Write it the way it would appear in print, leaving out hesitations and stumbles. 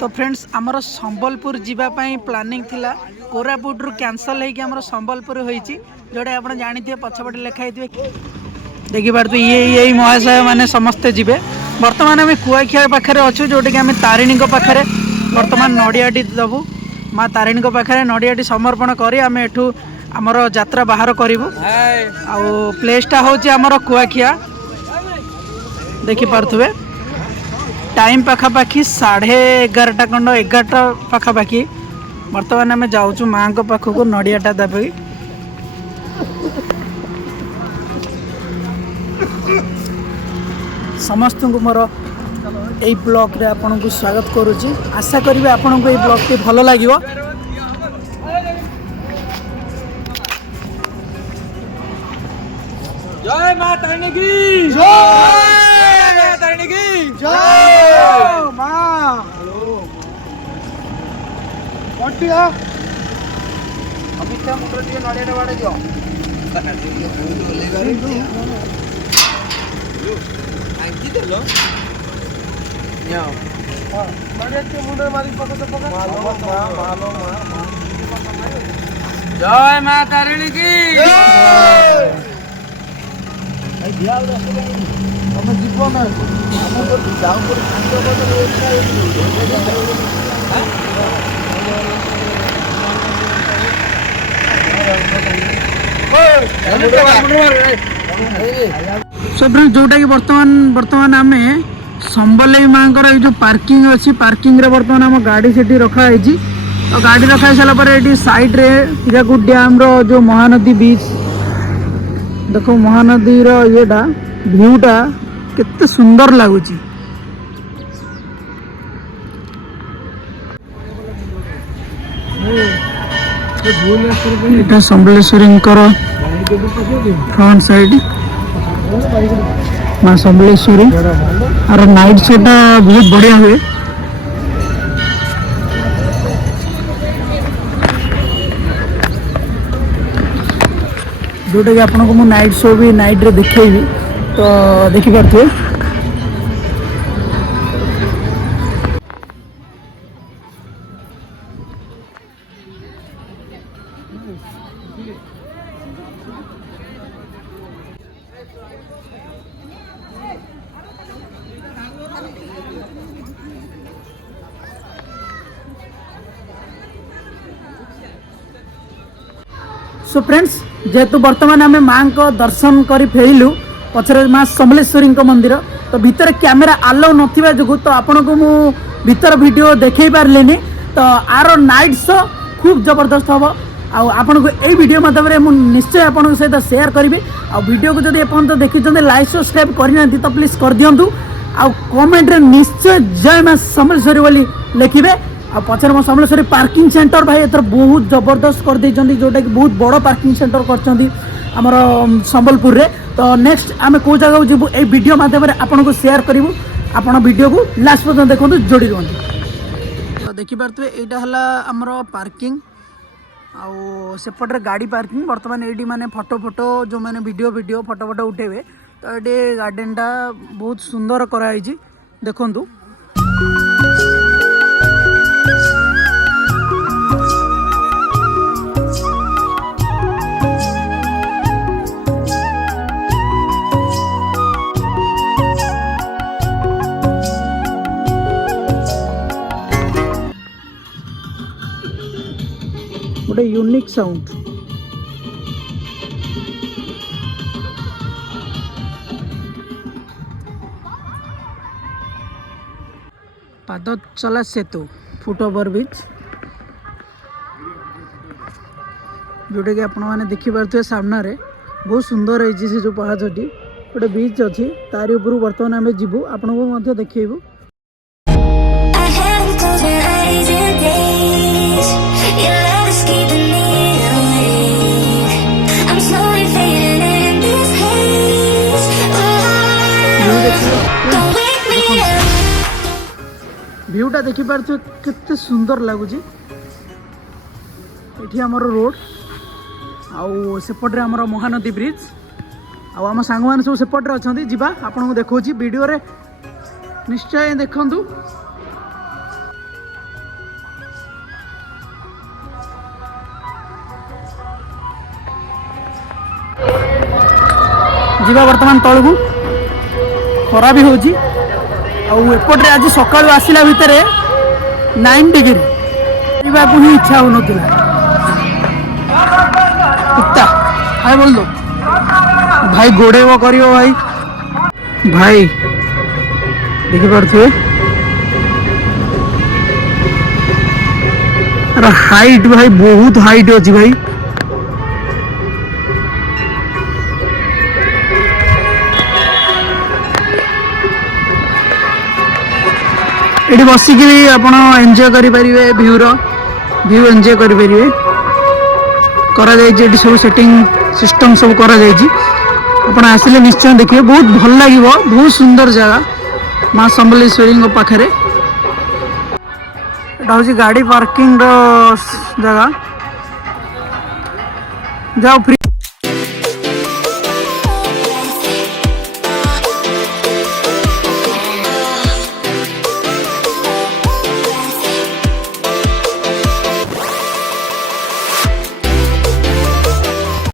तो फ्रेंड्स आमर संबलपुर जीवाई प्लानिंग थिला कोरापुट रु कैंसल होगी आमर संबलपुर होती जोटा आप जानते पछपटे लिखाई देखी पार्थे ये महाशय मैंने समस्ते जी बर्तमान आम कुआखिया पाखे अच्छु जोटा कि आम तारिणी पाखे बर्तमान नड़ियाटी दबू माँ तारिणी पाखे नड़ियाटी समर्पण कर आम एठू आमर यात्रा बाहर करूँ आ प्लेसटा हूँ आमर कुआखिया देखी पारे टाइम पाखापाखि 11:30 खंड 11टा पाखापाखि बर्तमान आम जाऊँ माँ पाखक नड़ियाटा देवी समस्त को मोर यही ब्लॉग रे आपन को स्वागत करुच्ची आशा करी आपन को ब्लॉग टी भल लगे जय मां तारिणी की जय तारिणी की जय मां पटिया अमित मुंडर दिए नड़िया बाड़े जो आंकी देलो या नड़िया के मुंडर मारी पकड़ पकड़ मालो जय मां तारिणी की जय हम जीवन सो फ्रेंड्स जोटा कि बर्तमान आम संबल माँ जो पार्किंग अच्छी पार्किंग रे बर्तमान आम गाड़ी से रखाई तो गाड़ी रखा सारापर साइड रे हीराकुद डैम रो जो महानदी बीच देखो महानदी रो येटा व्यूटा केते सुंदर लगुच संबलेश्वरी फ्रंट साइड माँ संबलेश्वरी और नाइट शोटा बहुत बढ़िया हुए जोटा कि आपको मु नाइट शो भी नाइट रे देखी तो देखिपे सो फ्रेंड्स जेहेतु बर्तमान आम माँ को दर्शन कर फेरलु पचर माँ समलेश्वरी मंदिर तो भितर कैमेरा आलाउ नथिबा जो तो आपन को मु भितर वीडियो देखै पारलेनी तो आर नाइट शो खूब जबरदस्त हम आपन को यही वीडियो माध्यम मु निश्चय आपन सहित शेयर करी आ वीडियो को जब एपर्त देखते लाइक सब्सक्राइब करना तो प्लीज कर दिंतु आ कमेंट रे निश्चय जय माँ समलेश्वरी बोली लिखिए आ पचर मो समलेश्वरी पार्किंग सेंटर भाई एथर बहुत जबरदस्त कर देइचंदी जोटा कि बहुत बड़ पार्किंग सेंटर करचंदी हमर संबलपुर रे तो नेक्स्ट आमे को जगह जीवु ए वीडियो माध्यम रे आपन को शेयर करिवु आपन वीडियो को लास्ट पर्यंत देखंतु जोड़ी रहंतु तो देखि परतबे एटा हला हमर पार्किंग आ सेपटे गाड़ी पार्किंग बर्तमान एडी माने फोटो जो माने वीडियो फोटो उठेबे तो एडी गार्डन टा बहुत सुंदर कराई छी देखंतु गोटे यूनिक साउंड पाद चला सेतु फुट ओवर ब्रिज जोटा कि आपण मैंने देखिपे सामने रे बहुत सुंदर है से जो पहाड़ी गोटे बीच अच्छी तारी ऊपर बर्तमान आम जीवु आपन को देखू व्यूटा देखी पार्थ केते सुंदर लगुच ये आमर रोड आउ सेपटे आमर महानदी ब्रिज आम सांग मैंने सब सेपटे अच्छा जावा आपको देखा वीडियो रे निश्चय देखु ଯିବା ବର୍ତ୍ତମାନ ତଳକୁ। ଖରା ବି ହେଉଛି ଆଉ ଏପଟରେ ଆଜି ସକାଳୁ ଆସିଲା ଭିତରେ 9 ଡିଗ୍ରୀ, ଯିବାକୁ ହିଁ ଇଚ୍ଛା ହେଉନଥିଲା। କୁତ୍ତା ଭାଇ ବୋଲ ଦो ଭାଇ, ଗୋଡ଼େଇବ କରିବ ଭାଇ। ଭାଇ ଦେଖିପାରୁଥିବେ ହାଇଟ୍ ଭାଇ, ବହୁତ ହାଇଟ୍ ଅଛି ଭାଇ। ଏଠି ବସିକି ବି ଆପଣ ଏନ୍ଜୟ କରିପାରିବେ, ଭ୍ୟୁ ଏନ୍ଜୟ କରିପାରିବେ। କରାଯାଇଛି ଏଠି ସବୁ ସେଟିଂ ସିଷ୍ଟମ ସବୁ କରାଯାଇଛି। ଆପଣ ଆସିଲେ ନିଶ୍ଚୟ ଦେଖିବେ, ବହୁତ ଭଲ ଲାଗିବ। ବହୁତ ସୁନ୍ଦର ଜାଗା ମା ସମ୍ବଲେଶ୍ୱରୀଙ୍କ ପାଖରେ। ଏଟା ହେଉଛି ଗାଡ଼ି ପାର୍କିଂର ଜାଗା। ଯାଅ ଫ୍ରି